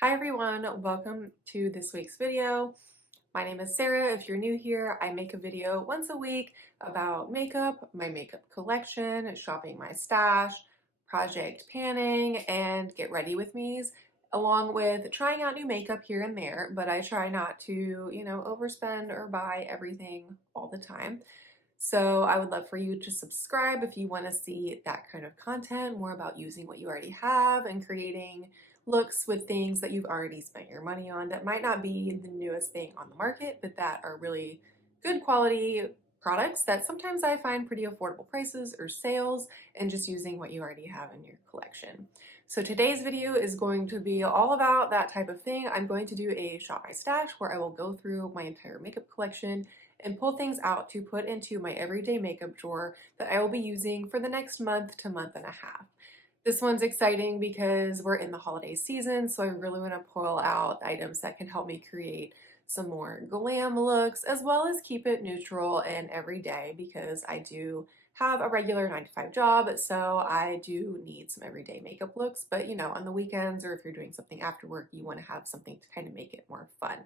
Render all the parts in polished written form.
Hi everyone, welcome to this week's video. My name is Sarah. If you're new here, I make a video once a week about makeup, my makeup collection, shopping my stash, project panning, and get ready with me's, along with trying out new makeup here and there, but I try not to, overspend or buy everything all the time. So I would love for you to subscribe if you want to see that kind of content, more about using what you already have and creating looks with things that you've already spent your money on that might not be the newest thing on the market, but that are really good quality products that sometimes I find pretty affordable prices or sales, and just using what you already have in your collection. So today's video is going to be all about that type of thing. I'm going to do a shop my stash where I will go through my entire makeup collection and pull things out to put into my everyday makeup drawer that I will be using for the next month to month and a half. This one's exciting because we're in the holiday season, so I really want to pull out items that can help me create some more glam looks, as well as keep it neutral and everyday, because I do have a regular 9 to 5 job, so I do need some everyday makeup looks. But on the weekends or if you're doing something after work, you want to have something to kind of make it more fun.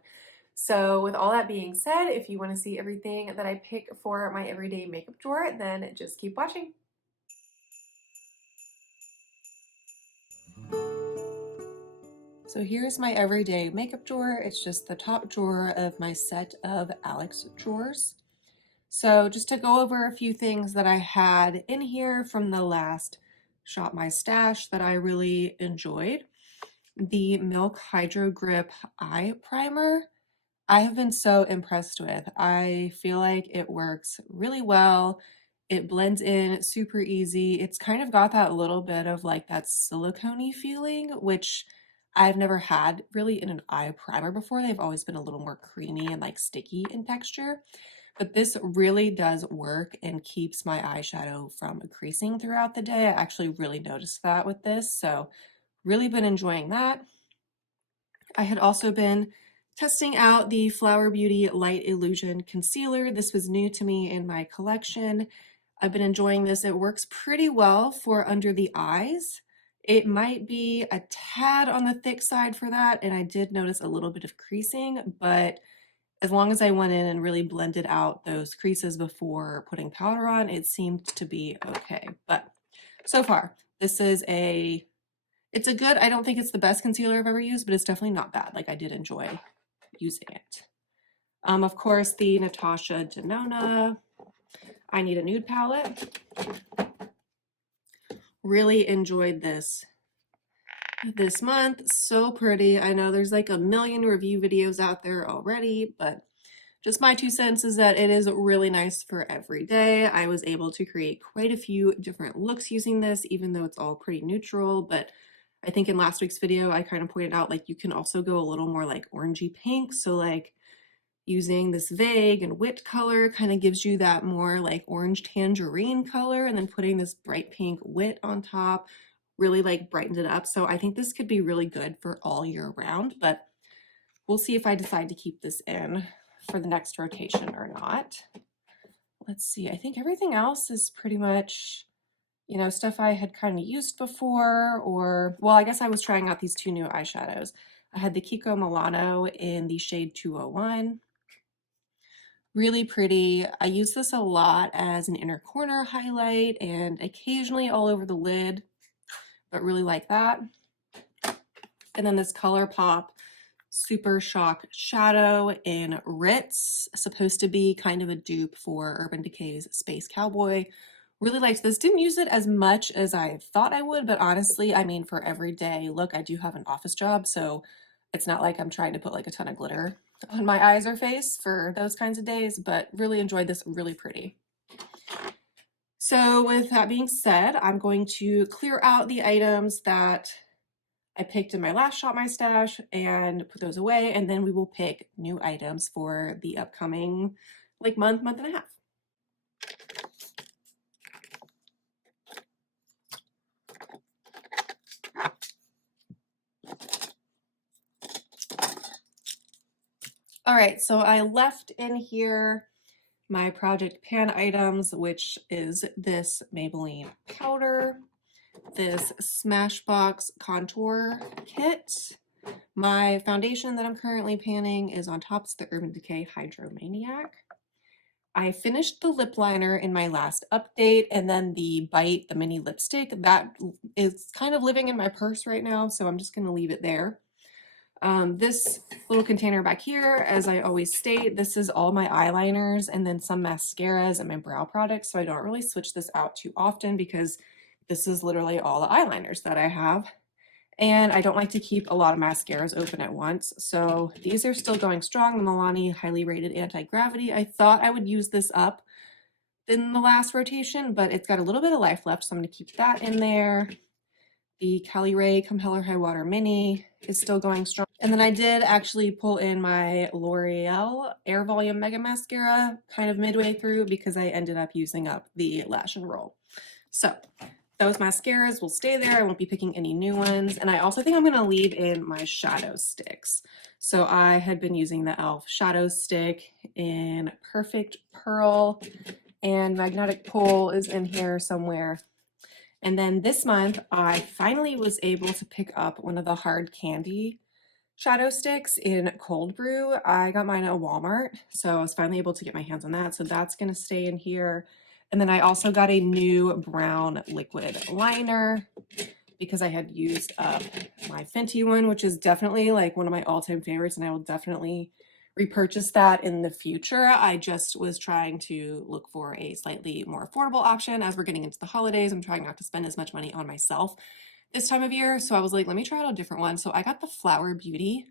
So with all that being said, if you want to see everything that I pick for my everyday makeup drawer, then just keep watching. So here's my everyday makeup drawer. It's just the top drawer of my set of Alex drawers. So just to go over a few things that I had in here from the last Shop My Stash that I really enjoyed. The Milk Hydro Grip Eye Primer, I have been so impressed with. I feel like it works really well. It blends in super easy. It's kind of got that little bit of like that silicone-y feeling, which I've never had really in an eye primer before. They've always been a little more creamy and like sticky in texture. But this really does work and keeps my eyeshadow from creasing throughout the day. I actually really noticed that with this, so really been enjoying that. I had also been testing out the Flower Beauty Light Illusion Concealer. This was new to me in my collection. I've been enjoying this. It works pretty well for under the eyes. It might be a tad on the thick side for that, and I did notice a little bit of creasing, but as long as I went in and really blended out those creases before putting powder on, it seemed to be okay. But so far, this is it's a good, I don't think it's the best concealer I've ever used, but it's definitely not bad. Like, I did enjoy using it. Of course, the Natasha Denona I Need a Nude palette. Really enjoyed this month. So pretty. I know there's like a million review videos out there already, but just my 2 cents is that it is really nice for every day. I was able to create quite a few different looks using this, even though it's all pretty neutral. But I think in last week's video, I kind of pointed out like you can also go a little more like orangey pink. So like using this vague and wit color kind of gives you that more like orange tangerine color, and then putting this bright pink wit on top really like brightened it up. So I think this could be really good for all year round, but we'll see if I decide to keep this in for the next rotation or not. Let's see, I think everything else is pretty much, stuff I had kind of used before, or, well, I guess I was trying out these 2 new eyeshadows. I had the Kiko Milano in the shade 201. Really pretty. I use this a lot as an inner corner highlight and occasionally all over the lid, but really like that. And then this ColourPop Super Shock Shadow in Ritz, supposed to be kind of a dupe for Urban Decay's Space Cowboy. Really liked this. Didn't use it as much as I thought I would, but honestly, I mean, for everyday look, I do have an office job, so it's not like I'm trying to put like a ton of glitter on my eyes or face for those kinds of days, but really enjoyed this. Really pretty. So with that being said, I'm going to clear out the items that I picked in my last Shop My Stash and put those away, and then we will pick new items for the upcoming like month and a half. All right, so I left in here my Project Pan items, which is this Maybelline powder, this Smashbox contour kit, My foundation that I'm currently panning is on top. It's the Urban Decay Hydromaniac. I finished the lip liner in my last update, and then the Bite, the mini lipstick, that is kind of living in my purse right now, so I'm just going to leave it there. This little container back here, as I always state, this is all my eyeliners and then some mascaras and my brow products, so I don't really switch this out too often because this is literally all the eyeliners that I have. And I don't like to keep a lot of mascaras open at once. So these are still going strong. The Milani Highly Rated Anti-Gravity. I thought I would use this up in the last rotation, but it's got a little bit of life left, so I'm going to keep that in there. The Cali Ray Come Hell or High Water Mini is still going strong. And then I did actually pull in my L'Oreal Air Volume Mega Mascara kind of midway through because I ended up using up the Lash and Roll. So those mascaras will stay there. I won't be picking any new ones. And I also think I'm going to leave in my shadow sticks. So I had been using the e.l.f. shadow stick in Perfect Pearl, and Magnetic Pull is in here somewhere. And then this month, I finally was able to pick up one of the hard candy shadow sticks in Cold Brew. I got mine at Walmart, so I was finally able to get my hands on that. So that's going to stay in here. And then I also got a new brown liquid liner because I had used up my Fenty one, which is definitely like one of my all-time favorites, and I will definitely repurchase that in the future. I just was trying to look for a slightly more affordable option as we're getting into the holidays. I'm trying not to spend as much money on myself this time of year, so I was like, let me try out a different one. So I got the Flower Beauty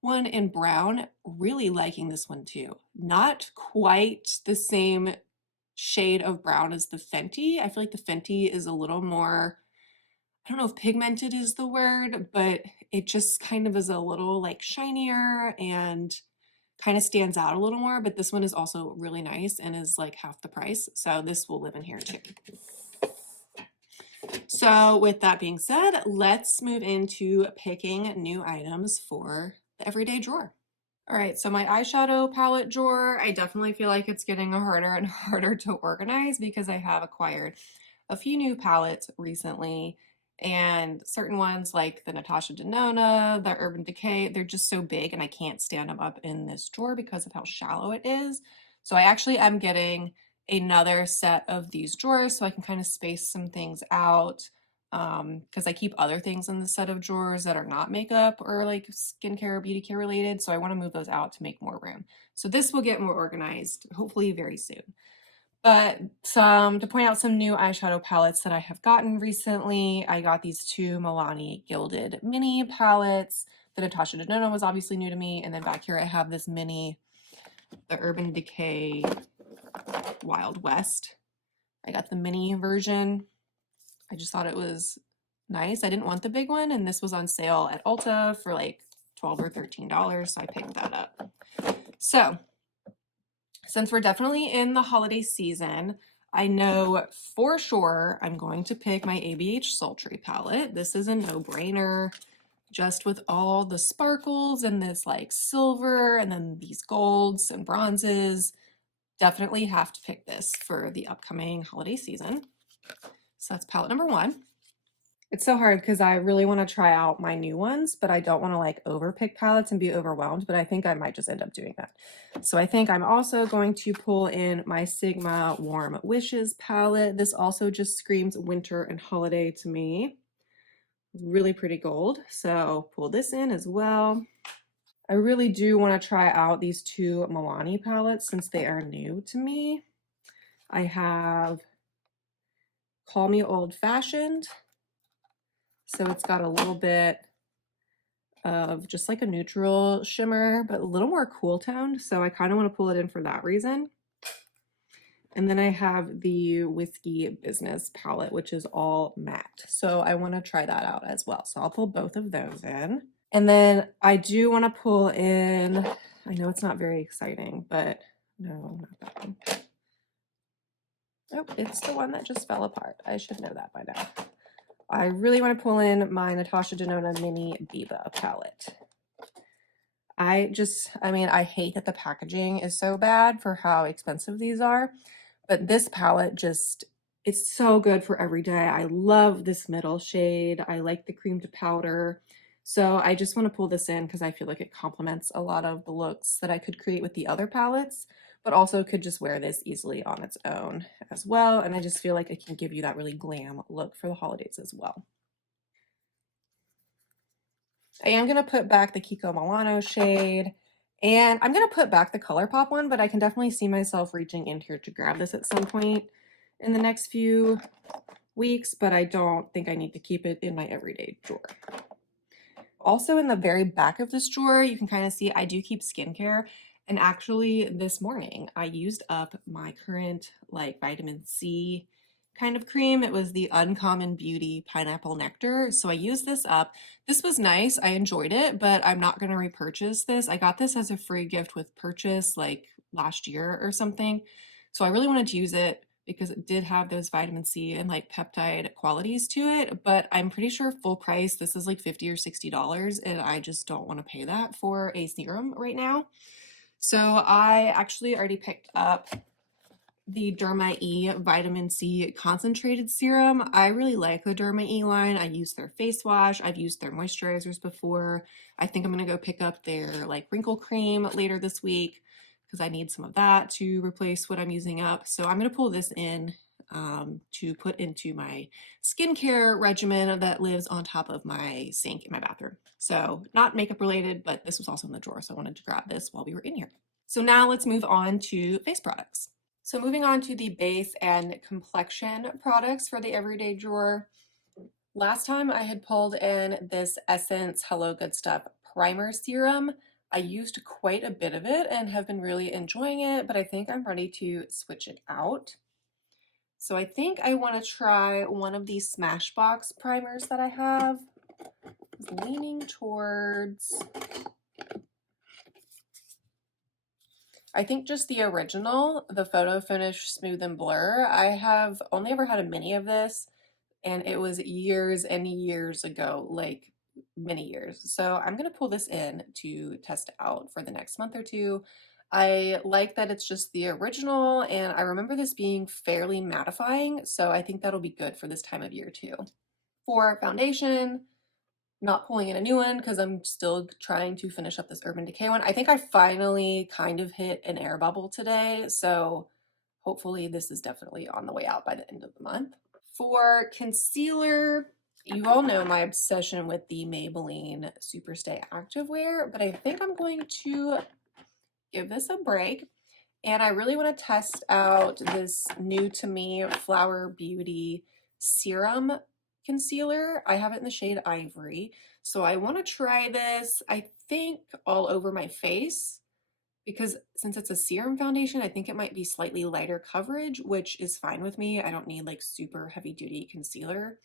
one in brown. Really liking this one too. Not quite the same shade of brown as the Fenty. I feel like the Fenty is a little more, I don't know if pigmented is the word, but it just kind of is a little like shinier and kind of stands out a little more. But this one is also really nice and is like half the price. So this will live in here too. So with that being said, let's move into picking new items for the everyday drawer. All right, so my eyeshadow palette drawer, I definitely feel like it's getting harder and harder to organize because I have acquired a few new palettes recently, and certain ones like the Natasha Denona, the Urban Decay, they're just so big and I can't stand them up in this drawer because of how shallow it is. So I actually am getting another set of these drawers so I can kind of space some things out, because I keep other things in the set of drawers that are not makeup or like skincare or beauty care related. So I want to move those out to make more room. So this will get more organized, hopefully very soon. But to point out some new eyeshadow palettes that I have gotten recently, I got these two Milani Gilded Mini palettes. The Natasha Denona was obviously new to me. And then back here I have this mini, the Urban Decay Wild West. I got the mini version. I just thought it was nice. I didn't want the big one, and this was on sale at Ulta for like $12 or $13, so I picked that up. So since we're definitely in the holiday season, I know for sure I'm going to pick my ABH Sultry palette. This is a no-brainer, just with all the sparkles and this like silver and then these golds and bronzes. Definitely have to pick this for the upcoming holiday season. So that's palette number one. It's so hard because I really want to try out my new ones, but I don't want to like overpick palettes and be overwhelmed, but I think I might just end up doing that. So I think I'm also going to pull in my Sigma Warm Wishes palette. This also just screams winter and holiday to me. Really pretty gold. So pull this in as well. I really do want to try out these two Milani palettes since they are new to me. I have Call Me Old Fashioned. So it's got a little bit of just like a neutral shimmer, but a little more cool toned. So I kind of want to pull it in for that reason. And then I have the Whiskey Business palette, which is all matte. So I want to try that out as well. So I'll pull both of those in. And then I do want to pull in, I know it's not very exciting, but no, not that one. Oh, it's the one that just fell apart. I should know that by now. I really want to pull in my Natasha Denona Mini Biba palette. I mean, I hate that the packaging is so bad for how expensive these are, but this palette just, it's so good for every day. I love this middle shade. I like the cream to powder. So I just want to pull this in because I feel like it complements a lot of the looks that I could create with the other palettes, but also could just wear this easily on its own as well. And I just feel like it can give you that really glam look for the holidays as well. I am going to put back the Kiko Milano shade, and I'm going to put back the ColourPop one, but I can definitely see myself reaching in here to grab this at some point in the next few weeks, but I don't think I need to keep it in my everyday drawer. Also in the very back of this drawer, you can kind of see I do keep skincare. And actually this morning I used up my current like vitamin C kind of cream. It was the Uncommon Beauty Pineapple Nectar. So I used this up. This was nice. I enjoyed it, but I'm not going to repurchase this. I got this as a free gift with purchase like last year or something. So I really wanted to use it because it did have those vitamin C and like peptide qualities to it, but I'm pretty sure full price, this is like $50 or $60, and I just don't want to pay that for a serum right now. So I actually already picked up the Derma E Vitamin C Concentrated Serum. I really like the Derma E line. I use their face wash. I've used their moisturizers before. I think I'm going to go pick up their like wrinkle cream later this week because I need some of that to replace what I'm using up. So I'm going to pull this in to put into my skincare regimen that lives on top of my sink in my bathroom. So not makeup related, but this was also in the drawer. So I wanted to grab this while we were in here. So now let's move on to face products. So moving on to the base and complexion products for the everyday drawer. Last time I had pulled in this Essence Hello Good Stuff Primer Serum. I used quite a bit of it and have been really enjoying it, but I think I'm ready to switch it out. So I think I want to try one of these Smashbox primers that I have. I'm leaning towards, I think just the original, the Photo Finish Smooth and Blur. I have only ever had a mini of this, and it was years and years ago, like many years. So I'm gonna pull this in to test out for the next month or two. I like that it's just the original, and I remember this being fairly mattifying, so I think that'll be good for this time of year too. For foundation, not pulling in a new one because I'm still trying to finish up this Urban Decay one. I think I finally kind of hit an air bubble today, so hopefully this is definitely on the way out by the end of the month. For concealer, you all know my obsession with the Maybelline Superstay Activewear, but I think I'm going to give this a break. And I really want to test out this new to me Flower Beauty Serum Concealer. I have it in the shade Ivory. So I want to try this, I think, all over my face because since it's a serum foundation, I think it might be slightly lighter coverage, which is fine with me. I don't need like super heavy duty concealer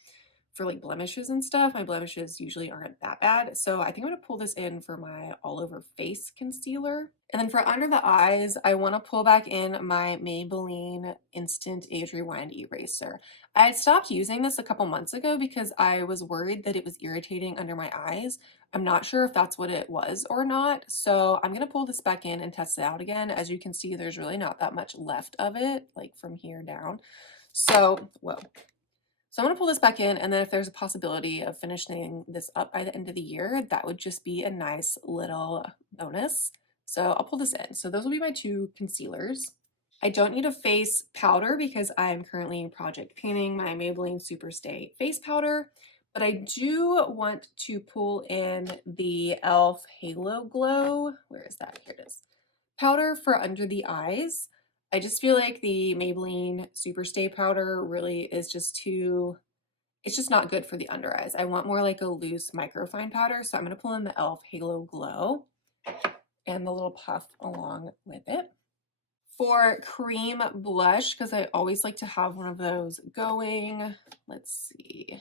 for like blemishes and stuff. My blemishes usually aren't that bad. So I think I'm gonna pull this in for my all over face concealer. And then for under the eyes, I wanna pull back in my Maybelline Instant Age Rewind Eraser. I had stopped using this a couple months ago because I was worried that it was irritating under my eyes. I'm not sure if that's what it was or not. So I'm gonna pull this back in and test it out again. As you can see, there's really not that much left of it, like from here down. So, whoa. So I'm gonna pull this back in, and then if there's a possibility of finishing this up by the end of the year, that would just be a nice little bonus. So I'll pull this in. So those will be my two concealers. I don't need a face powder because I'm currently project painting my Maybelline Superstay face powder, but I do want to pull in the e.l.f. Halo Glow. Where is that? Here it is. Powder for under the eyes. I just feel like the Maybelline Superstay powder really is just too, it's just not good for the under eyes. I want more like a loose microfine powder, so I'm going to pull in the e.l.f. Halo Glow and the little puff along with it. For cream blush, because I always like to have one of those going, let's see.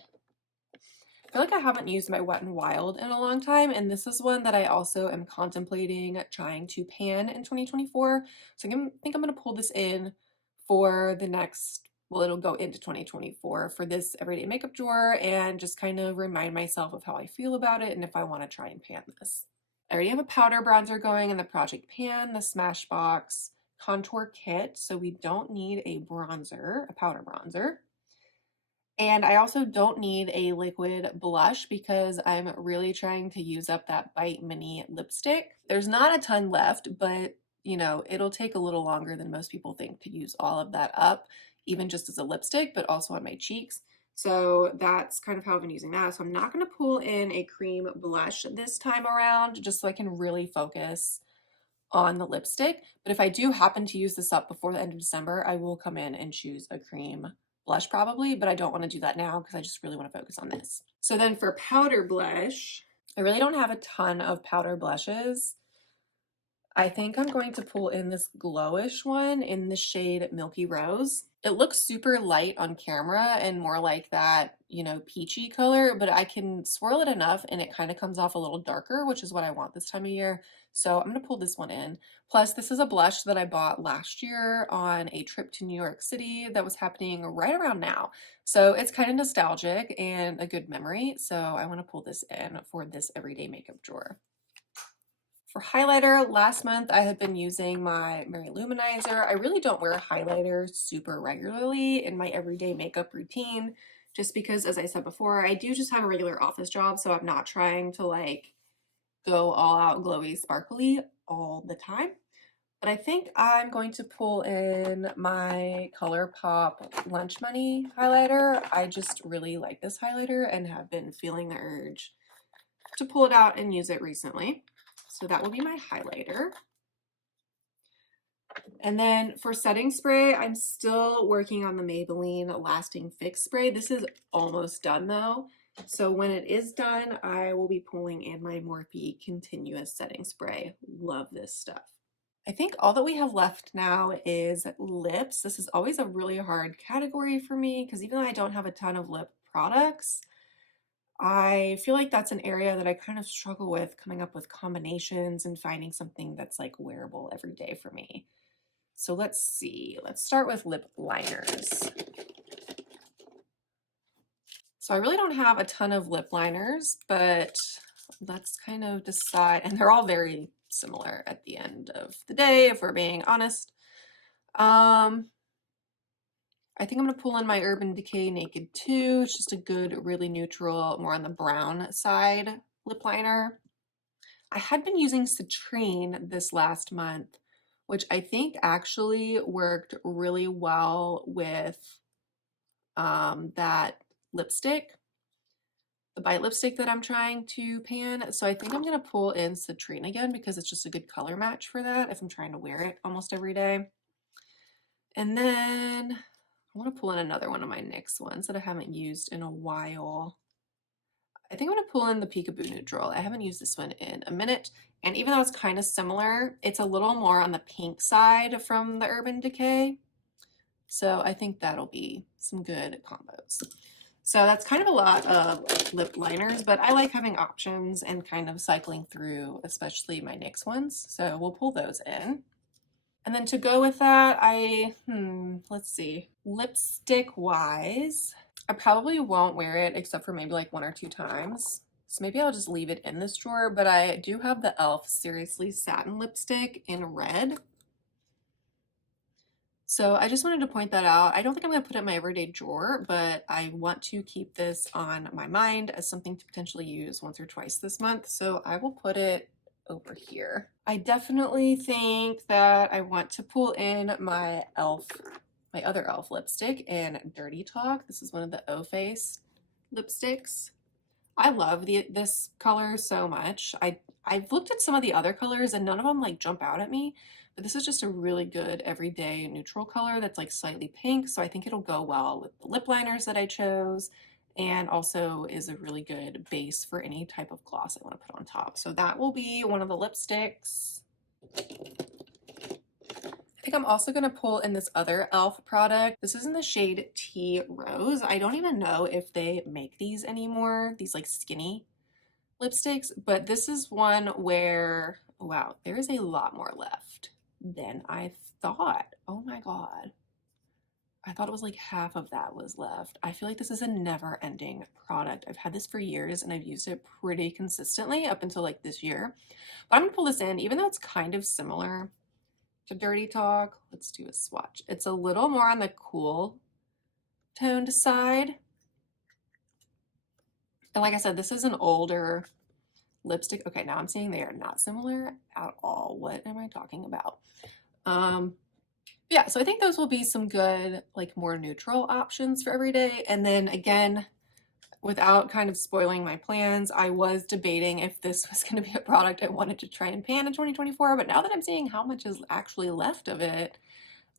I feel like I haven't used my Wet n Wild in a long time, and this is one that I also am contemplating trying to pan in 2024. So I think I'm going to pull this in for the next, well, it'll go into 2024 for this everyday makeup drawer and just kind of remind myself of how I feel about it and if I want to try and pan this. I already have a powder bronzer going in the Project Pan, the Smashbox Contour Kit, so we don't need a bronzer, a powder bronzer. And I also don't need a liquid blush because I'm really trying to use up that Bite Mini lipstick. There's not a ton left, but you know, it'll take a little longer than most people think to use all of that up, even just as a lipstick, but also on my cheeks. So that's kind of how I've been using that. So I'm not going to pull in a cream blush this time around, just so I can really focus on the lipstick. But if I do happen to use this up before the end of December, I will come in and choose a cream blush probably, but I don't want to do that now because I just really want to focus on this. So then for powder blush, I really don't have a ton of powder blushes. I think I'm going to pull in this glowish one in the shade Milky Rose. It looks super light on camera and more like that, you know, peachy color, but I can swirl it enough and it kind of comes off a little darker, which is what I want this time of year. So I'm going to pull this one in. Plus, this is a blush that I bought last year on a trip to New York City that was happening right around now. So it's kind of nostalgic and a good memory. So I want to pull this in for this everyday makeup drawer. For highlighter, last month I had been using my Mary Luminizer. I really don't wear highlighter super regularly in my everyday makeup routine, just because, as I said before, I do just have a regular office job, so I'm not trying to like go all out glowy sparkly all the time. But I think I'm going to pull in my ColourPop Lunch Money highlighter. I just really like this highlighter and have been feeling the urge to pull it out and use it recently. So that will be my highlighter. And then for setting spray, I'm still working on the Maybelline Lasting Fix Spray. This is almost done though. So when it is done, I will be pulling in my Morphe Continuous Setting Spray. Love this stuff. I think all that we have left now is lips. This is always a really hard category for me because even though I don't have a ton of lip products, I feel like that's an area that I kind of struggle with coming up with combinations and finding something that's like wearable every day for me. So let's see. Let's start with lip liners. So I really don't have a ton of lip liners, but let's kind of decide, and they're all very similar at the end of the day, if we're being honest. I think I'm going to pull in my Urban Decay Naked 2. It's just a good, really neutral, more on the brown side lip liner. I had been using Citrine this last month, which I think actually worked really well with that lipstick, the Bite lipstick that I'm trying to pan. So I think I'm going to pull in Citrine again because it's just a good color match for that if I'm trying to wear it almost every day. And then I want to pull in another one of my NYX ones that I haven't used in a while. I think I'm going to pull in the Peekaboo Neutral. I haven't used this one in a minute. And even though it's kind of similar, it's a little more on the pink side from the Urban Decay. So I think that'll be some good combos. So that's kind of a lot of lip liners, but I like having options and kind of cycling through, especially my NYX ones. So we'll pull those in. And then to go with that, let's see, lipstick wise, I probably won't wear it except for maybe like 1 or 2 times. So maybe I'll just leave it in this drawer, but I do have the e.l.f. Seriously Satin Lipstick in red. So I just wanted to point that out. I don't think I'm going to put it in my everyday drawer, but I want to keep this on my mind as something to potentially use once or twice this month. So I will put it over here. I definitely think that I want to pull in my e.l.f., my other e.l.f. lipstick in Dirty Talk. This is one of the O-Face lipsticks. I love this color so much. I've looked at some of the other colors and none of them like jump out at me, but this is just a really good everyday neutral color that's like slightly pink. So I think it'll go well with the lip liners that I chose and also is a really good base for any type of gloss I want to put on top. So that will be one of the lipsticks. I think I'm also going to pull in this other e.l.f. product. This is in the shade Tea Rose. I don't even know if they make these anymore, these like skinny lipsticks, but this is one where, wow, there is a lot more left than I thought. Oh my God. I thought it was like half of that was left. I feel like this is a never-ending product. I've had this for years and I've used it pretty consistently up until like this year. But I'm gonna pull this in, even though it's kind of similar to Dirty Talk. Let's do a swatch. It's a little more on the cool toned side. And like I said, this is an older lipstick. Okay, now I'm saying they are not similar at all. What am I talking about? Yeah, so I think those will be some good, like more neutral options for every day. And then again, without kind of spoiling my plans, I was debating if this was going to be a product I wanted to try and pan in 2024, but now that I'm seeing how much is actually left of it,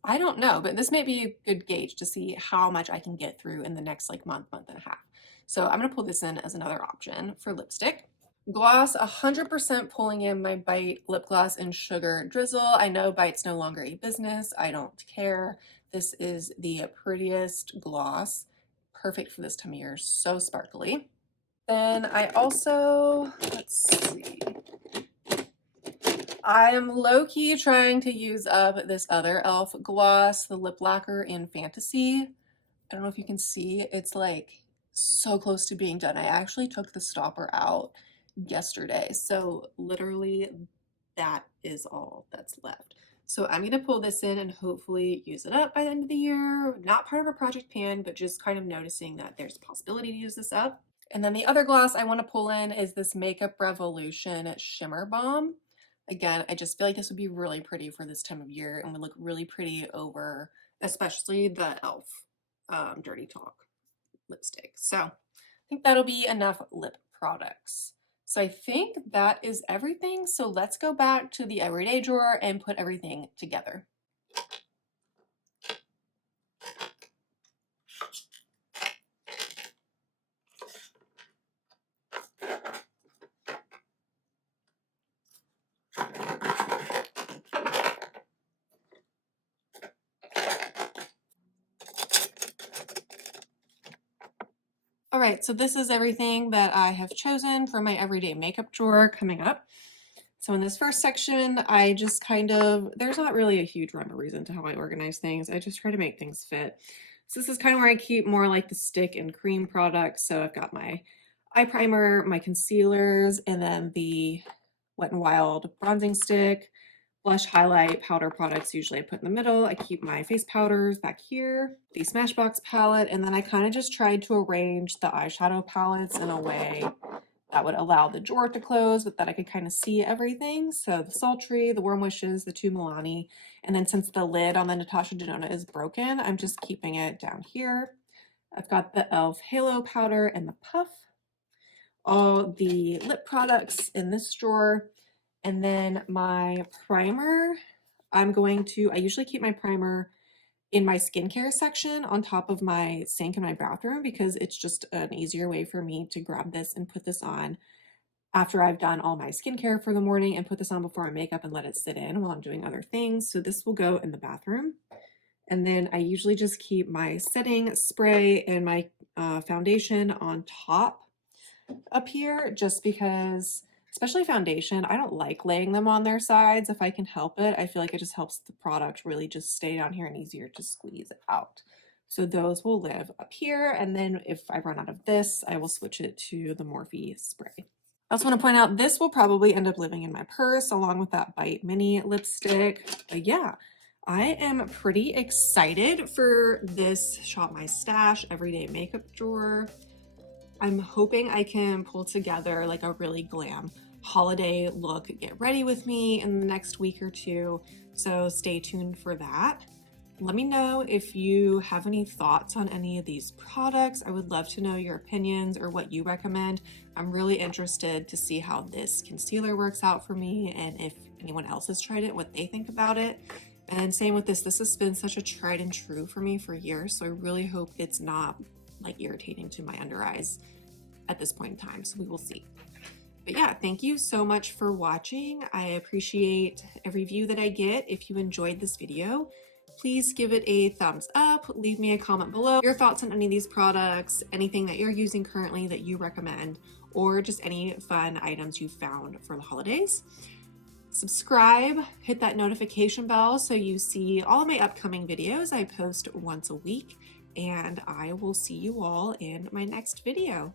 I don't know, but this may be a good gauge to see how much I can get through in the next like month and a half. So I'm going to pull this in as another option for lipstick. Gloss, 100% pulling in my Bite lip gloss in Sugar Drizzle. I know Bite's no longer a business. I don't care. This is the prettiest gloss. Perfect for this time of year. So sparkly. Then I also, let's see. I am low-key trying to use up this other e.l.f. gloss, the lip lacquer in Fantasy. I don't know if you can see, it's like so close to being done. I actually took the stopper out yesterday. So literally that is all that's left. So I'm gonna pull this in and hopefully use it up by the end of the year. Not part of a project pan, but just kind of noticing that there's a possibility to use this up. And then the other gloss I want to pull in is this Makeup Revolution Shimmer Balm. Again, I just feel like this would be really pretty for this time of year and would look really pretty over, especially the e.l.f. Dirty Talk lipstick. So I think that'll be enough lip products. So I think that is everything. So let's go back to the everyday drawer and put everything together. All right, so this is everything that I have chosen for my everyday makeup drawer coming up. So in this first section, I just kind of, there's not really a huge rhyme or reason to how I organize things. I just try to make things fit. So this is kind of where I keep more like the stick and cream products. So I've got my eye primer, my concealers, and then the Wet n Wild bronzing stick, blush, highlight, powder products usually I put in the middle. I keep my face powders back here, the Smashbox palette, and then I kind of just tried to arrange the eyeshadow palettes in a way that would allow the drawer to close, but that I could kind of see everything. So the Sultry, the Warm Wishes, the two Milani, and then since the lid on the Natasha Denona is broken, I'm just keeping it down here. I've got the e.l.f. Halo Powder and the Puff, all the lip products in this drawer, and then my primer, I usually keep my primer in my skincare section on top of my sink in my bathroom because it's just an easier way for me to grab this and put this on after I've done all my skincare for the morning and put this on before my makeup and let it sit in while I'm doing other things. So this will go in the bathroom. And then I usually just keep my setting spray and my foundation on top up here just because, especially foundation, I don't like laying them on their sides if I can help it. I feel like it just helps the product really just stay down here and easier to squeeze out. So those will live up here, and then if I run out of this, I will switch it to the Morphe spray. I also want to point out this will probably end up living in my purse along with that Bite Mini lipstick. But yeah, I am pretty excited for this Shop My Stash everyday makeup drawer. I'm hoping I can pull together like a really glam holiday look, get ready with me in the next week or two. So stay tuned for that. Let me know if you have any thoughts on any of these products. I would love to know your opinions or what you recommend. I'm really interested to see how this concealer works out for me and if anyone else has tried it, what they think about it. And same with this has been such a tried and true for me for years. So I really hope it's not like irritating to my under eyes at this point in time. So we will see. But yeah, thank you so much for watching. I appreciate every view that I get. If you enjoyed this video, please give it a thumbs up, leave me a comment below, your thoughts on any of these products, anything that you're using currently that you recommend, or just any fun items you found for the holidays. Subscribe, hit that notification bell so you see all of my upcoming videos. I post once a week, and I will see you all in my next video.